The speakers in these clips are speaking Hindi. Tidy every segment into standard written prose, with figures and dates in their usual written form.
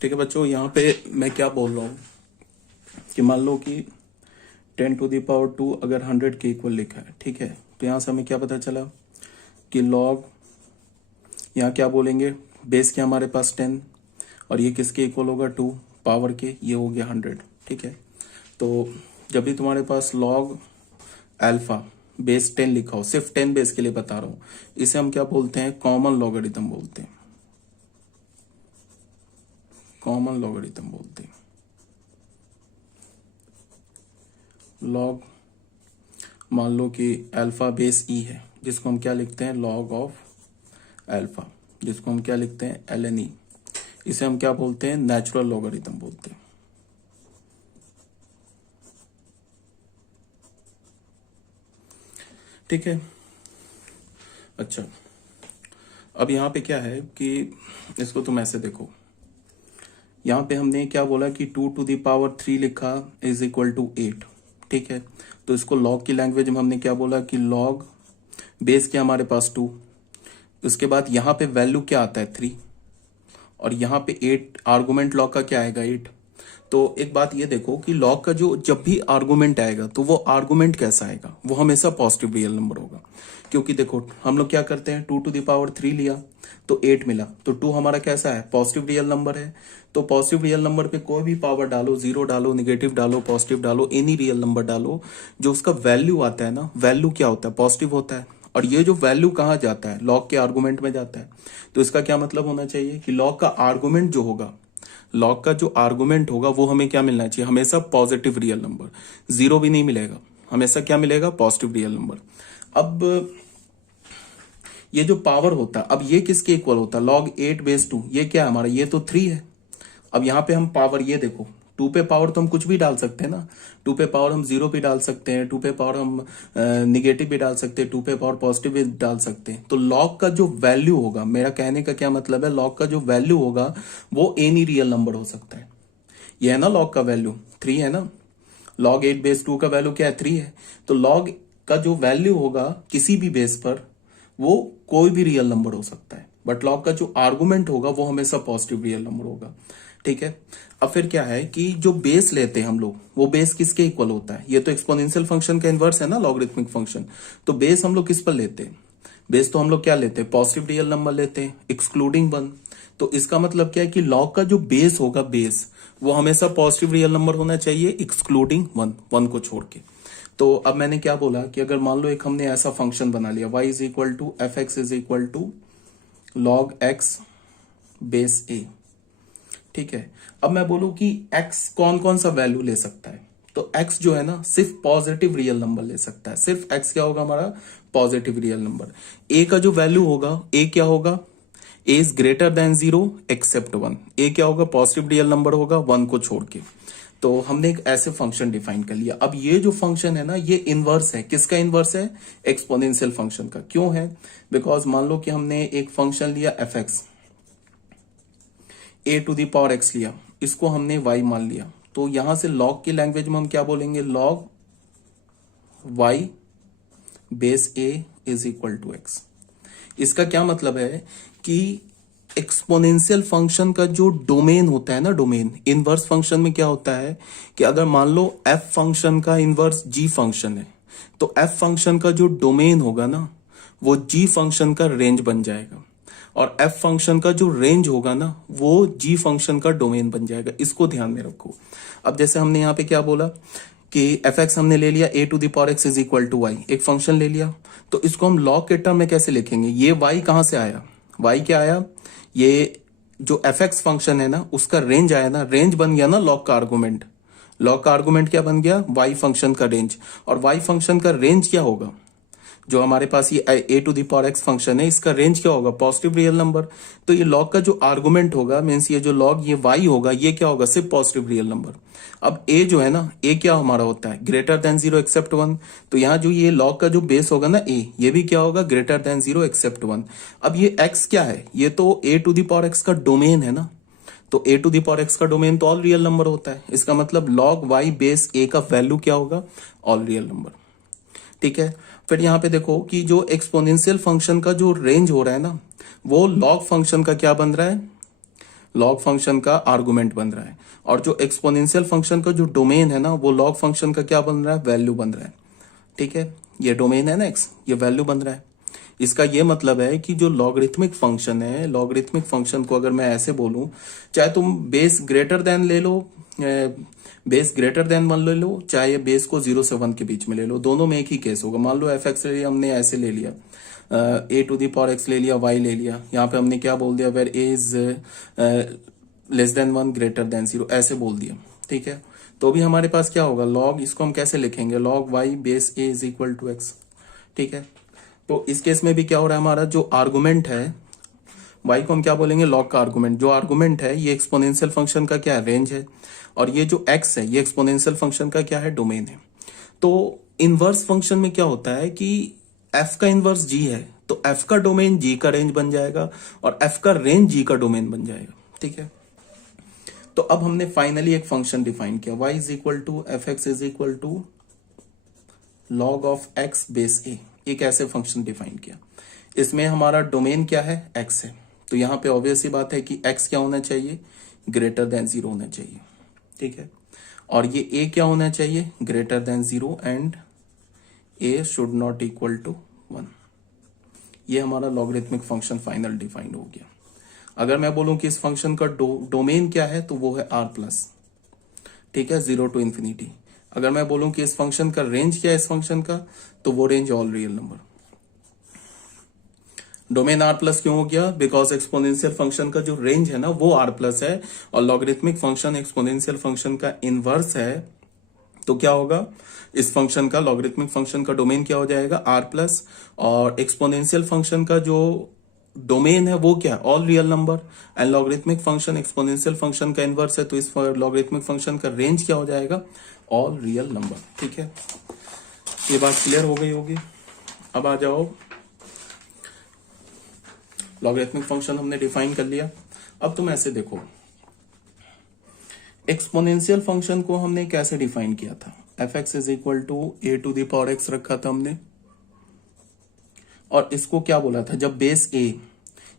ठीक है बच्चों, यहाँ पे मैं क्या बोल रहा हूँ कि मान लो कि 10⁻² अगर 100 के इक्वल लिखा है, ठीक है, तो यहाँ से हमें क्या पता चला कि लॉग, यहाँ क्या बोलेंगे, बेस क्या हमारे पास 10 और ये किसके इक्वल होगा 2 पावर के, ये हो गया 100। ठीक है, तो जब भी तुम्हारे पास लॉग अल्फा बेस 10 लिखा हो, सिर्फ 10 बेस के लिए बता रहा हूँ, इसे हम क्या बोलते हैं, कॉमन लॉगरिथम बोलते हैं, कॉमन लॉगरिथम बोलते हैं। लॉग मान लो कि अल्फा बेस ई है, जिसको हम क्या लिखते हैं, लॉग ऑफ अल्फा, जिसको हम क्या लिखते हैं, ln e। इसे हम क्या बोलते हैं, नेचुरल लॉगरिथम बोलते हैं। ठीक है, अच्छा, अब यहाँ पे क्या है कि इसको तुम ऐसे देखो, यहाँ पे हमने क्या बोला कि 2⁻³ लिखा इज इक्वल टू 8। ठीक है, तो इसको लॉग की लैंग्वेज में हमने क्या बोला कि लॉग बेस क्या हमारे पास 2, उसके बाद यहाँ पे वैल्यू क्या आता है 3, और यहाँ पे 8, आर्गुमेंट लॉग का क्या आएगा 8। तो एक बात ये देखो कि लॉग का जो जब भी आर्गुमेंट आएगा तो वो आर्गुमेंट कैसा आएगा, वो हमेशा पॉजिटिव रियल नंबर होगा। क्योंकि देखो हम लोग क्या करते हैं, 2⁻³ लिया तो 8 मिला, तो 2 हमारा कैसा है, पॉजिटिव रियल नंबर है। तो पॉजिटिव रियल नंबर पे कोई भी पावर डालो, 0 डालो, नेगेटिव डालो, पॉजिटिव डालो, एनी रियल नंबर डालो, जो उसका वैल्यू आता है ना, वैल्यू क्या होता है, पॉजिटिव होता है। और ये जो वैल्यू कहाँ जाता है, लॉग के आर्गुमेंट में जाता है। तो इसका क्या मतलब होना चाहिए कि लॉग का आर्गुमेंट जो होगा, लॉग का जो आर्गुमेंट होगा वो हमें क्या मिलना चाहिए, हमेशा पॉजिटिव रियल नंबर, 0 भी नहीं मिलेगा, हमेशा क्या मिलेगा, पॉजिटिव रियल नंबर। अब ये जो पावर होता है, अब ये किसके इक्वल होता है, लॉग 8/2, ये क्या है हमारा, ये तो 3 है। अब यहाँ पे हम पावर, ये देखो 2 पे पावर तो हम कुछ भी डाल सकते हैं ना, 2 पे पावर हम 0 भी डाल सकते हैं, 2 पे पावर हम निगेटिव भी डाल सकते हैं, 2 पे पावर पॉजिटिव भी डाल सकते हैं। तो लॉग का जो वैल्यू होगा, मेरा कहने का क्या मतलब है, लॉग का जो वैल्यू होगा वो एनी रियल नंबर हो सकता है। ये है ना लॉग का वैल्यू 3 है ना, लॉग 8/2 का वैल्यू क्या है, 3 है। तो लॉग का जो वैल्यू होगा किसी भी बेस पर, वो कोई भी रियल नंबर हो सकता है, बट लॉग का जो आर्गुमेंट होगा वो हमेशा पॉजिटिव रियल नंबर होगा। ठीक है, अब फिर क्या है कि जो बेस लेते हैं हम लोग, वो बेस किसके इक्वल होता है, ये तो एक्सपोनेंशियल फंक्शन का इनवर्स है ना, लॉगरिथमिक फंक्शन। तो बेस हम लोग किस पर लेते हैं, बेस तो हम लोग क्या लेते हैं, पॉजिटिव रियल नंबर लेते हैं, एक्सक्लूडिंग 1। तो इसका मतलब क्या है कि लॉग का जो बेस होगा, बेस वो हमेशा पॉजिटिव रियल नंबर होना चाहिए, एक्सक्लूडिंग 1 को छोड़ के। तो अब मैंने क्या बोला कि अगर मान लो एक हमने ऐसा फंक्शन बना लिया, y is equal to F x is equal to log x base A. ठीक है, अब मैं बोलूं कि x कौन कौन सा वैल्यू ले सकता है, तो x जो है ना सिर्फ पॉजिटिव रियल नंबर ले सकता है, सिर्फ x क्या होगा हमारा, पॉजिटिव रियल नंबर। a का जो वैल्यू होगा, a क्या होगा, a is greater than 0 except 1। a क्या होगा, पॉजिटिव रियल नंबर होगा 1 को छोड़ के। तो हमने एक ऐसे फंक्शन डिफाइन कर लिया। अब ये जो फंक्शन है ना, ये इनवर्स है, किसका इनवर्स है, एक्सपोनेंशियल फंक्शन का। क्यों है, बिकॉज मान लो कि हमने एक फंक्शन लिया एफ एक्स, a⁻x लिया, इसको हमने y मान लिया, तो यहां से लॉग की लैंग्वेज में हम क्या बोलेंगे, log y base a is equal to x। इसका क्या मतलब है कि एक्सपोनेंशियल फंक्शन का जो डोमेन होता है ना, डोमेन इनवर्स फंक्शन में क्या होता है कि अगर मान लो f फंक्शन का इनवर्स g फंक्शन है, तो f फंक्शन का जो डोमेन होगा ना, वो g फंक्शन का रेंज बन जाएगा, और f फंक्शन का जो रेंज होगा ना, वो g फंक्शन का डोमेन बन जाएगा। इसको ध्यान में रखो। अब जैसे हमने यहाँ पे क्या बोला कि एफ एक्स हमने ले लिया, a⁻x is equal to y, एक फंक्शन ले लिया, तो इसको हम लॉग के टर्म में कैसे लिखेंगे, ये y कहां से आया, y क्या आया, ये जो एफ एक्स फंक्शन है ना, उसका रेंज आया ना, रेंज बन गया ना लॉग का आर्गुमेंट। लॉग का आर्गुमेंट क्या बन गया, y फंक्शन का रेंज। और y फंक्शन का रेंज क्या होगा, जो हमारे पास ये a⁻x फंक्शन है, इसका रेंज क्या होगा, पॉजिटिव रियल नंबर। तो ये लॉग का जो आर्गुमेंट होगा, मीन्स ये जो लॉग ये y होगा, ये क्या होगा, सिर्फ पॉजिटिव रियल नंबर। अब a जो है ना, a क्या हमारा होता है, ग्रेटर देन 0 एक्सेप्ट 1। तो यहाँ जो ये लॉग का जो बेस होगा ना a, ये भी क्या होगा, ग्रेटर देन 0 एक्सेप्ट 1। अब ये x क्या है, ये तो a⁻x का डोमेन है ना, तो a⁻x का डोमेन तो ऑल रियल नंबर होता है। इसका मतलब लॉग y बेस a का वैल्यू क्या होगा, ऑल रियल नंबर। ठीक है, फिर यहाँ पे देखो कि जो एक्सपोनेंशियल फंक्शन का जो रेंज हो रहा है ना, वो लॉग फंक्शन का क्या बन रहा है, लॉग फंक्शन का आर्गुमेंट बन रहा है, और जो एक्सपोनेंशियल फंक्शन का जो डोमेन है ना वो लॉग फंक्शन का क्या बन रहा है, वैल्यू बन रहा है। ठीक है, ये डोमेन है ना एक्स, ये वैल्यू बन रहा है। इसका ये मतलब है कि जो लॉगरिथमिक फंक्शन है, लॉगरिथमिक फंक्शन को अगर मैं ऐसे बोलूं, चाहे तुम बेस ग्रेटर देन ले लो, बेस ग्रेटर देन 1 ले लो, चाहे बेस को 0 से 1 के बीच में ले लो, दोनों में एक ही केस होगा। मान लो एफ एक्स ले लिया हमने, ऐसे ले लिया, ए टू द पावर एक्स ले लिया, वाई ले लिया, यहाँ पे हमने क्या बोल दिया, where a is less than 1 greater than 0, ऐसे बोल दिया। ठीक है, तो भी हमारे पास क्या होगा, लॉग, इसको हम कैसे लिखेंगे, log y base a is equal to x. ठीक है, तो इस केस में भी क्या हो रहा है, हमारा जो आर्गुमेंट है y को हम क्या बोलेंगे, लॉग का आर्गुमेंट। जो आर्गुमेंट है ये एक्सपोनेंशियल फंक्शन का क्या है, रेंज है, और ये जो x है ये एक्सपोनेंशियल फंक्शन का क्या है, डोमेन है। तो इनवर्स फंक्शन में क्या होता है कि f का इनवर्स g है, तो f का डोमेन g का रेंज बन जाएगा, और f का रेंज g का डोमेन बन जाएगा। ठीक है, तो अब हमने फाइनली एक फंक्शन डिफाइन किया, y is equal to F x is equal to log of x base a। एक ऐसे फंक्शन डिफाइन किया, इसमें हमारा डोमेन क्या है, x है, तो यहां पे ऑब्वियस सी बात है कि x क्या होना चाहिए, ग्रेटर देन 0 होना चाहिए। ठीक है, और ये a क्या होना चाहिए, greater than 0, and a should not equal to 1। ये हमारा लॉगरिथमिक फंक्शन फाइनल डिफाइंड हो गया। अगर मैं बोलूं कि इस फंक्शन का डोमेन क्या है, तो वो है r प्लस। ठीक है, 0 टू इंफिनिटी। अगर मैं बोलूं कि इस फंक्शन का रेंज क्या है, इस फंक्शन का, तो वो range all real number. Domain are plus क्यों हो गया, बिकॉज एक्सपोनेंशियल फंक्शन का जो रेंज है ना वो आर प्लस है, और लॉगरिथमिक फंक्शन एक्सपोनेंशियल फंक्शन का इनवर्स है, तो क्या होगा, इस फंक्शन का, लॉगरिथमिक फंक्शन का डोमेन क्या हो जाएगा, आर प्लस, और एक्सपोनेंशियल फंक्शन का जो डोमेन है वो क्या, all real number, and logarithmic function exponential function का इनवर्स है, तो इस लॉगरिथमिक फंक्शन का रेंज क्या हो जाएगा, ऑल रियल नंबर। ठीक है, ये बात क्लियर हो गई होगी। अब आ जाओ, लॉगरिथमिक फंक्शन हमने डिफाइन कर लिया। अब तुम ऐसे देखो, एक्सपोनेंशियल फंक्शन को हमने कैसे डिफाइन किया था, f x is equal to a to the power x रखा था हमने, और इसको क्या बोला था, जब बेस ए,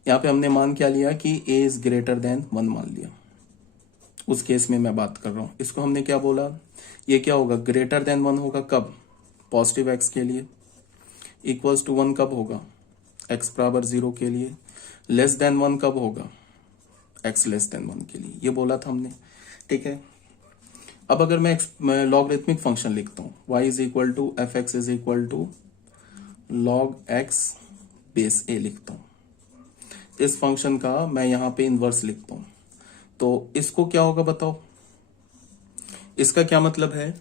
यहां पे हमने मान क्या लिया कि ए इज ग्रेटर देन 1 मान लिया, उस केस में मैं बात कर रहा हूं। इसको हमने क्या बोला, ये क्या होगा, ग्रेटर देन 1 होगा कब, पॉजिटिव एक्स के लिए, इक्वल्स टू 1 कब होगा, एक्स बराबर 0 के लिए, लेस देन 1 कब होगा, एक्स लेस देन 1 के लिए, ये बोला था हमने। ठीक है, अब अगर मैं लॉगरिथमिक फंक्शन लिखता हूं, y is equal to F x is equal to log x base A लिखता हूं, इस फंक्शन का मैं यहां पे इनवर्स लिखता हूं, तो इसको क्या होगा बताओ, इसका क्या मतलब है,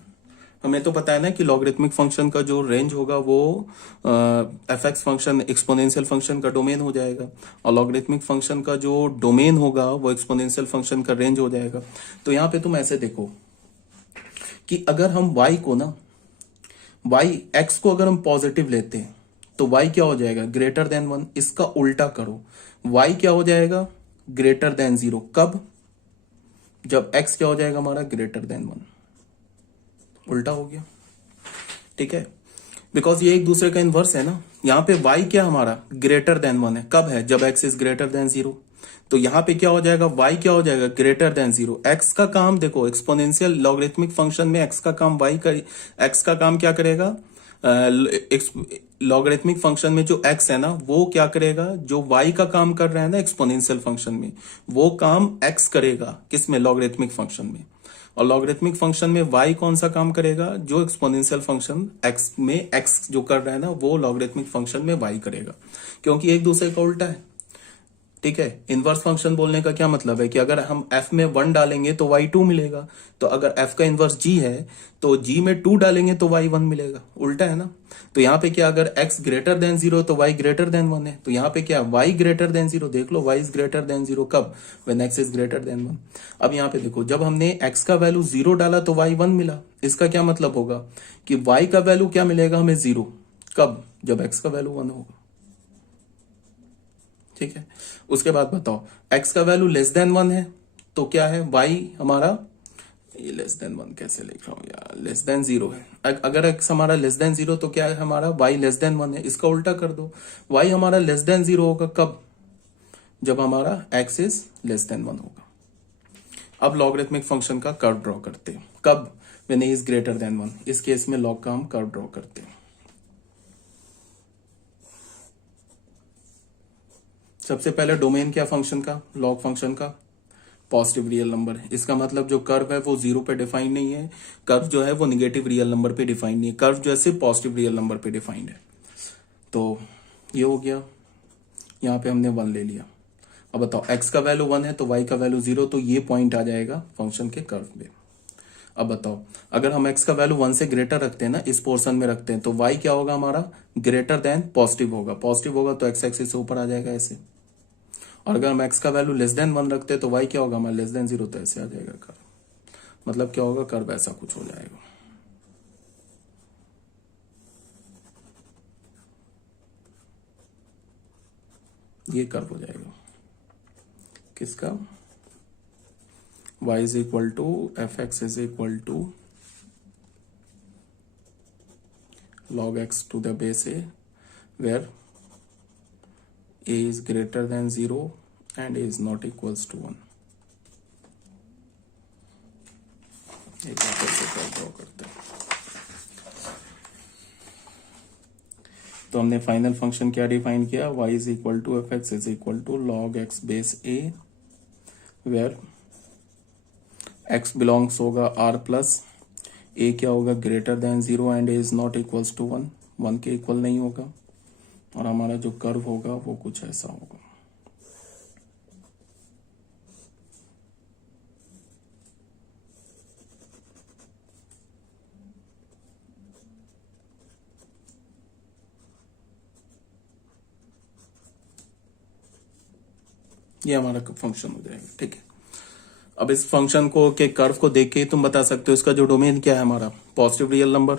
हमें तो पता है ना कि लॉगरिथमिक फंक्शन का जो रेंज होगा वो F x function exponential function का डोमेन हो जाएगा, और लॉगरिथमिक फंक्शन का जो डोमेन होगा वो एक्सपोनेंशियल फंक्शन का रेंज हो जाएगा। तो यहां पे तुम ऐसे देखो कि अगर हम y को ना, x को अगर हम पॉजिटिव लेते हैं तो y क्या हो जाएगा, ग्रेटर देन 1। इसका उल्टा करो, y क्या हो जाएगा, ग्रेटर देन 0 कब, जब x क्या हो जाएगा हमारा, ग्रेटर देन 1। उल्टा हो गया। ठीक है, बिकॉज ये एक दूसरे का इनवर्स है ना। यहाँ पे y क्या हमारा, ग्रेटर देन 1 है, कब है, जब x इज ग्रेटर देन 0। तो यहाँ पे क्या हो जाएगा, y क्या हो जाएगा, ग्रेटर देन 0। x का काम देखो, एक्सपोनेंशियल लॉगरिथमिक फंक्शन में x का काम x का काम क्या करेगा, लॉगरिथमिक फंक्शन में जो x है ना वो क्या करेगा, जो y का काम कर रहा है ना एक्सपोनेंशियल फंक्शन में, वो काम x करेगा, किसमें, लॉगरिथमिक फंक्शन में। और लॉगरिथमिक फंक्शन में y कौन सा काम करेगा, जो एक्सपोनेंशियल फंक्शन x में x जो कर रहा है ना वो लॉगरिथमिक फंक्शन में y करेगा, क्योंकि एक दूसरे का उल्टा है। ठीक है, इनवर्स फंक्शन बोलने का क्या मतलब है कि अगर हम f में 1 डालेंगे तो y 2 मिलेगा, तो अगर f का इनवर्स g है तो g में 2 डालेंगे तो y 1 मिलेगा, उल्टा है ना। तो यहाँ पे क्या, अगर x ग्रेटर देन 0 तो y ग्रेटर देन 1 है, तो यहाँ पे क्या, y ग्रेटर देन 0, देख लो y इज ग्रेटर देन 0 कब, when x is greater than 1। अब यहाँ पे देखो, जब हमने x का वैल्यू 0 डाला तो y 1 मिला, इसका क्या मतलब होगा कि y का वैल्यू क्या मिलेगा हमें, 0 कब, जब x का वैल्यू 1 होगा। ठीक है, उसके बाद बताओ, x का वैल्यू लेस देन 1 है तो क्या है, y हमारा, ये लेस देन 1 कैसे लिख रहा हूं यार, लेस देन 0 है। अगर x हमारा लेस देन 0 तो क्या है हमारा, y लेस देन 1 है, इसका उल्टा कर दो, y हमारा लेस देन 0 होगा कब, जब हमारा x इज लेस देन 1 होगा। अब लॉगरिथमिक फंक्शन का कर्व ड्रॉ करते हैं। कब? When A is greater than 1। इस केस में लॉग का हम कर्व ड्रॉ करते हैं। सबसे पहले डोमेन क्या फंक्शन का, लॉग फंक्शन का? पॉजिटिव रियल नंबर है। इसका मतलब जो कर्व है वो 0 पे डिफाइंड नहीं है, कर्व जो है वो निगेटिव रियल नंबर पे डिफाइंड नहीं है, कर्व जो है सिर्फ पॉजिटिव रियल नंबर पे डिफाइंड है। तो ये हो गया, यहाँ पे हमने 1 ले लिया। अब बताओ x का वैल्यू 1 है तो y का वैल्यू 0, तो ये पॉइंट आ जाएगा फंक्शन के कर्व में। अब बताओ अगर हम x का वैल्यू 1 से ग्रेटर रखते हैं ना, इस पोर्शन में रखते हैं, तो y क्या होगा हमारा? ग्रेटर देन पॉजिटिव होगा। पॉजिटिव होगा तो x एक्सिस से ऊपर आ जाएगा ऐसे। और अगर हम x का वैल्यू लेस देन 1 रखते हैं तो y क्या होगा हमारा? लेस देन 0, तो ऐसे आ जाएगा कर्व। मतलब क्या होगा? कर्व ऐसा कुछ हो जाएगा। ये कर्व हो जाएगा किसका? y is equal to F x is equal to log x to the base a, where a is greater than 0 and a is not equals to 1। एक ऐसे कर्व ड्रॉ करते हैं। तो हमने फाइनल फंक्शन क्या डिफाइन किया? y is equal to F x is equal to log x base a, where x belongs होगा r प्लस a क्या होगा? Greater than 0 and a is not equals to 1, 1 के इक्वल नहीं होगा। और हमारा जो कर्व होगा वो कुछ ऐसा होगा। ये हमारा फंक्शन हो जाएगा। ठीक है, अब इस फंक्शन को के कर्व को देख के ही तुम बता सकते हो इसका जो डोमेन क्या है हमारा? Positive real number.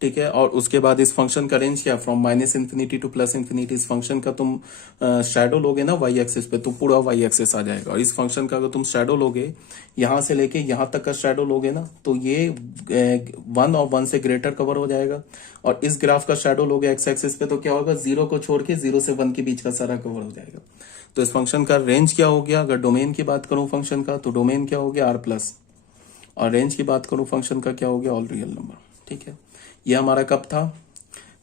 ठीक है, और उसके बाद इस फंक्शन का रेंज क्या? From minus infinity two plus infinity. इस फंक्शन का तुम शैडो लोगे ना वाई एक्सिस पे, तो पूरा वाई एक्सिस आ जाएगा। और इस फंक्शन का अगर तुम शैडो लोगे, यहां से लेके यहां तक का शैडो लोगे ना, तो ये 1 और 1 से ग्रेटर कवर हो जाएगा। और इस ग्राफ का शैडो लोगे एक्स एक्सिस पे, तो क्या होगा? 0 को छोड़ के 0 से 1 के बीच का सारा कवर हो जाएगा। तो इस फंक्शन का रेंज क्या हो गया? अगर डोमेन की बात करूं फंक्शन का, तो डोमेन क्या हो गया? r plus. और रेंज की बात करूं फंक्शन का, क्या हो गया? All real number. ठीक है, ये हमारा कब था?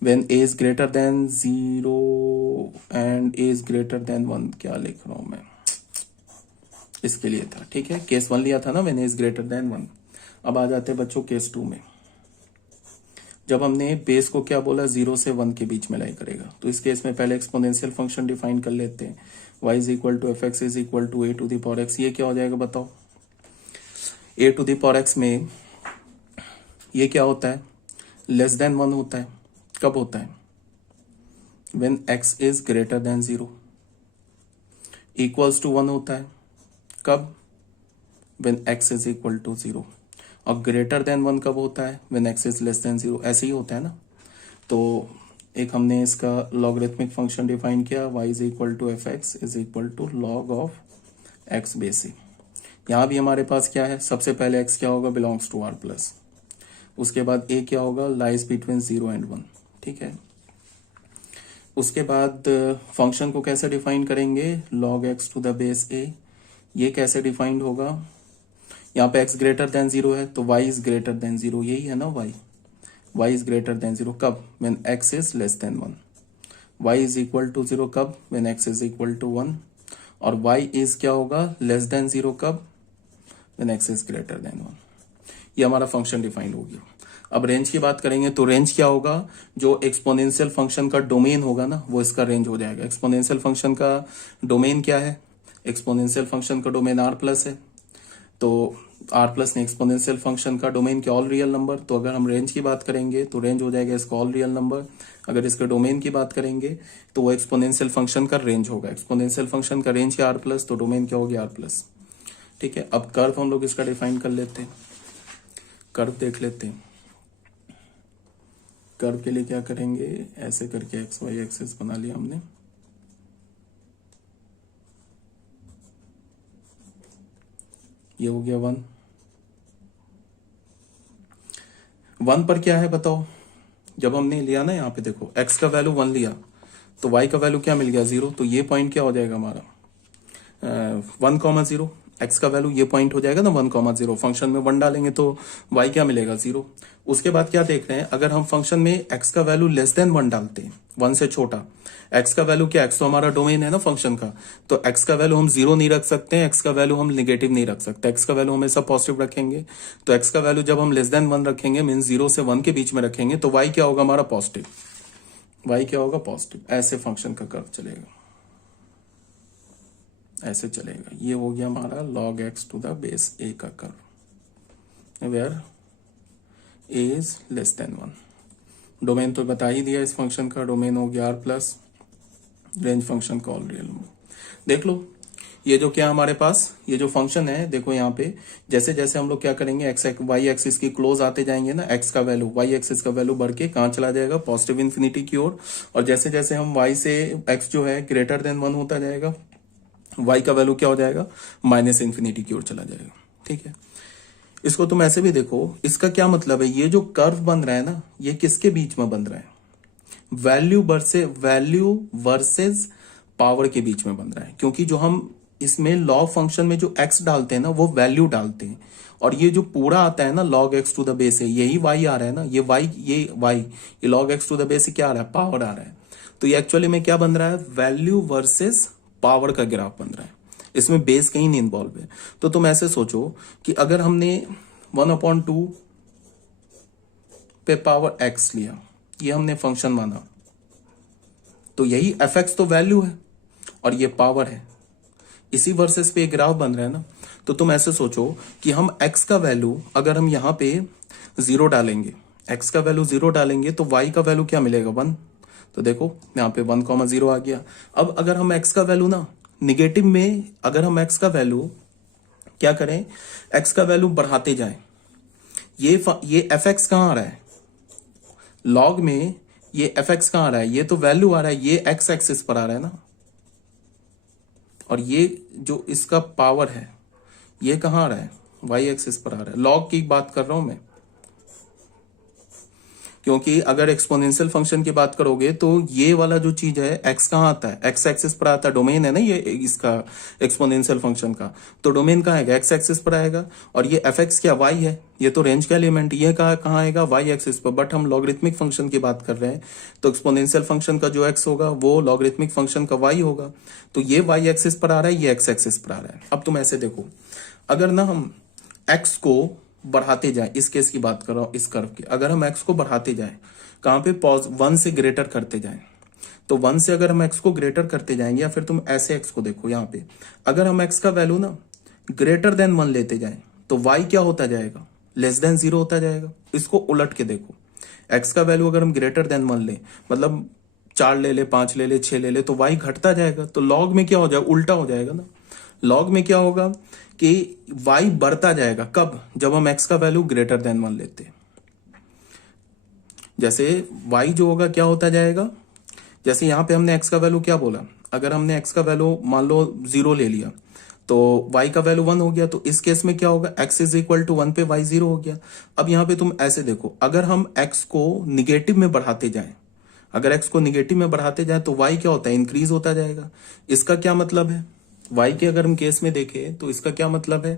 When a is greater than 0 and a is greater than 1। क्या लिख रहा हूं मैं? इसके लिए था। ठीक है, केस 1 लिया था ना, when a is greater than 1। अब आ जाते हैं बच्चों केस 2 में। जब हमने बेस को क्या बोला? 0 से 1 के बीच में लाई करेगा। तो इस केस में पहले एक्सपोनेंशियल फंक्शन डिफाइन कर लेते हैं। y is equal to F x is equal to a to the power x। ये क्या हो जाएगा बताओ? a to the power x में ये क्या होता है? लेस देन 1 होता है। कब होता है? When x is greater than 0। Equals to 1 होता है कब? When x is equal to 0। और ग्रेटर देन 1 कब होता है? When x is less than 0। ऐसे ही होता है ना। तो एक हमने इसका लॉगरिथमिक फंक्शन डिफाइन किया, y is equal to F x is equal to log of x base A. यहां भी हमारे पास क्या है? सबसे पहले x क्या होगा? Belongs to r plus. उसके बाद a क्या होगा? Lies between 0 and 1। ठीक है, उसके बाद फंक्शन को कैसे डिफाइन करेंगे? Log x to the base a। ये कैसे डिफाइंड होगा? यहाँ पे x ग्रेटर देन 0 है तो y इज ग्रेटर देन 0। यही है ना y इज ग्रेटर देन 0 कब? When x is less than 1। y is equal to 0 कब? When x is equal to 1। और y इज क्या होगा? लेस देन 0 कब? When x is greater than 1। ये हमारा फंक्शन डिफाइन हो गया। अब रेंज की बात करेंगे तो रेंज क्या होगा? जो एक्सपोनेंशियल फंक्शन का डोमेन होगा ना, वो इसका रेंज हो जाएगा। एक्सपोनेंशियल फंक्शन का डोमेन क्या है? एक्सपोनेंशियल फंक्शन का डोमेन r प्लस है। तो r प्लस ने एक्सपोनेंशियल फंक्शन का डोमेन क्या? All real number. तो अगर हम रेंज की बात करेंगे तो रेंज हो जाएगा इसका ऑल रियल नंबर। अगर इसके डोमेन की बात करेंगे तो वो एक्सपोनेंशियल फंक्शन का रेंज होगा। एक्सपोनेंशियल फंक्शन का रेंज क्या? r प्लस, तो डोमेन क्या होगी? r plus. ठीक है, अब कर्व हम लोग इसका डिफाइन कर लेते हैं। कर्व देख लेते हैं। कर्व के लिए क्या करेंगे? ऐसे करके एक्स वाई एक्सिस बना लिया हमने। ये हो गया 1। 1 पर क्या है बताओ? जब हमने लिया ना, यहाँ पे देखो x का वैल्यू 1 लिया तो y का वैल्यू क्या मिल गया? 0। तो ये पॉइंट क्या हो जाएगा हमारा? 1, 0। एक्स का वैल्यू ये पॉइंट हो जाएगा ना 1,0, फंक्शन में 1 डालेंगे तो वाई क्या मिलेगा 0। उसके बाद क्या देख रहे हैं, अगर हम फंक्शन में एक्स का वैल्यू लेस देन 1 डालते हैं, 1 से छोटा, एक्स का वैल्यू क्या, एक्स तो हमारा डोमेन है ना फंक्शन का, तो एक्स का वैल्यू हम 0 नहीं रख सकते हैं, एक्स का वैल्यू हम नेगेटिव नहीं रख सकते, एक्स का वैल्यू हमेशा पॉजिटिव रखेंगे। तो एक्स का वैल्यू जब हम लेस देन 1 रखेंगे, मीन 0 से 1 के बीच में रखेंगे, तो वाई क्या होगा हमारा पॉजिटिव, वाई क्या होगा पॉजिटिव। ऐसे फंक्शन का कर्व चलेगा, ऐसे चलेगा। ये हो गया हमारा log x to the base a का curve, where a is less than 1। Domain तो बता ही दिया इस फंक्शन का, डोमेन हो गया r प्लस रेंज फंक्शन का ऑल रियल नंबर। देख लो ये जो क्या हमारे पास ये जो फंक्शन है, देखो यहाँ पे जैसे जैसे हम लोग क्या करेंगे, एक्स वाई एक्सिस की क्लोज आते जाएंगे ना, एक्स का वैल्यू वाई एक्सिस का वैल्यू बढ़ के कहाँ चला जाएगा, पॉजिटिव इन्फिनिटी की ओर। और जैसे जैसे हम वाई से एक्स जो है ग्रेटर देन 1 होता जाएगा, वाई का वैल्यू क्या हो जाएगा, माइनस इन्फिनिटी की ओर चला जाएगा। ठीक है, इसको तुम ऐसे भी देखो, इसका क्या मतलब है, ये जो कर्व बन रहा है ना, ये किसके बीच में बन रहा है, वैल्यू वर्सेस पावर के बीच में बन रहा है। क्योंकि जो हम इसमें लॉग फंक्शन में जो x डालते हैं ना, वो वैल्यू डालते हैं, और ये जो पूरा आता है ना log x to the base है, यही y आ रहा है ना, ये log x to the base से क्या आ रहा है, पावर आ रहा है। तो ये एक्चुअली में क्या बन रहा है, वैल्यू वर्सेस पावर का ग्राफ बन रहा है, इसमें बेस कहीं नहीं इन्वॉल्व है। तो तुम ऐसे सोचो कि अगर हमने 1/2 पे पावर x लिया, ये हमने फंक्शन माना, तो यही fx तो वैल्यू है और ये पावर है, इसी वर्सेस पे ग्राफ बन रहा है ना। तो तुम ऐसे सोचो कि हम x का वैल्यू अगर हम यहां पे 0 डालेंगे, x का वैल्यू 0 डालेंगे तो y का वैल्यू क्या मिलेगा 1। तो देखो यहाँ पे 1,0 आ गया। अब अगर हम x का वैल्यू ना निगेटिव में, अगर हम x का वैल्यू क्या करें, x का वैल्यू बढ़ाते जाएं, ये fx कहाँ आ रहा है, लॉग में ये fx कहाँ आ रहा है, ये तो वैल्यू आ रहा है, ये x एक्सिस पर आ रहा है ना, और ये जो इसका पावर है ये कहाँ आ रहा है, y एक्सिस पर आ रहा है। लॉग की बात कर रहा हूं मैं, क्योंकि अगर एक्सपोनेंशियल फंक्शन की बात करोगे तो ये वाला जो चीज है x कहाँ आता है, x एक्सिस पर आता है, डोमेन है ना ये इसका एक्सपोनेंशियल फंक्शन का, तो डोमेन कहाँ आएगा, x एक्सिस पर आएगा। और ये fx क्या y है, ये तो रेंज का एलिमेंट, ये कहाँ आएगा, y एक्सिस पर। बट हम लॉगरिथमिक फंक्शन की बात कर रहे हैं, तो एक्सपोनेंशियल फंक्शन का जो x होगा वो लॉगरिथमिक फंक्शन का y होगा, तो ये y एक्सिस पर आ रहा है, ये x एक्सिस पर आ रहा है। अब तुम ऐसे देखो, अगर ना हम x को बढ़ाते जाए, इस केस की बात कर रहा हूं, इस कर्व की, अगर हम x को बढ़ाते जाए, कहां पे, 1 से ग्रेटर करते जाए, तो 1 से अगर हम x को ग्रेटर करते जाएंगे, या फिर तुम ऐसे x को देखो, यहाँ पे अगर हम x का वैल्यू ना ग्रेटर देन 1 लेते जाए, तो y क्या होता जाएगा, लेस देन 0 होता जाएगा। इसको उलट के देखो, x का वैल्यू अगर हम ग्रेटर देन 1 ले, मतलब 4 ले ले, 5 ले ले, 6 ले ले, तो y घटता जाएगा। तो लॉग में क्या हो जाएगा, उल्टा हो जाएगा ना। लॉग में क्या होगा कि y बढ़ता जाएगा, कब, जब हम x का वैल्यू ग्रेटर देन 1 लेते हैं। जैसे y जो होगा क्या होता जाएगा, जैसे यहां पे हमने x का वैल्यू क्या बोला, अगर हमने x का वैल्यू मान लो 0 ले लिया, तो y का वैल्यू 1 हो गया, तो इस केस में क्या होगा, x इज इक्वल टू 1 पे y 0 हो गया। अब यहां पे तुम ऐसे देखो, अगर हम x को निगेटिव में बढ़ाते जाएं, अगर x को निगेटिव में बढ़ाते जाएं, तो y क्या होता है, इंक्रीज होता जाएगा। इसका क्या मतलब है, y के अगर हम केस में देखें तो इसका क्या मतलब है,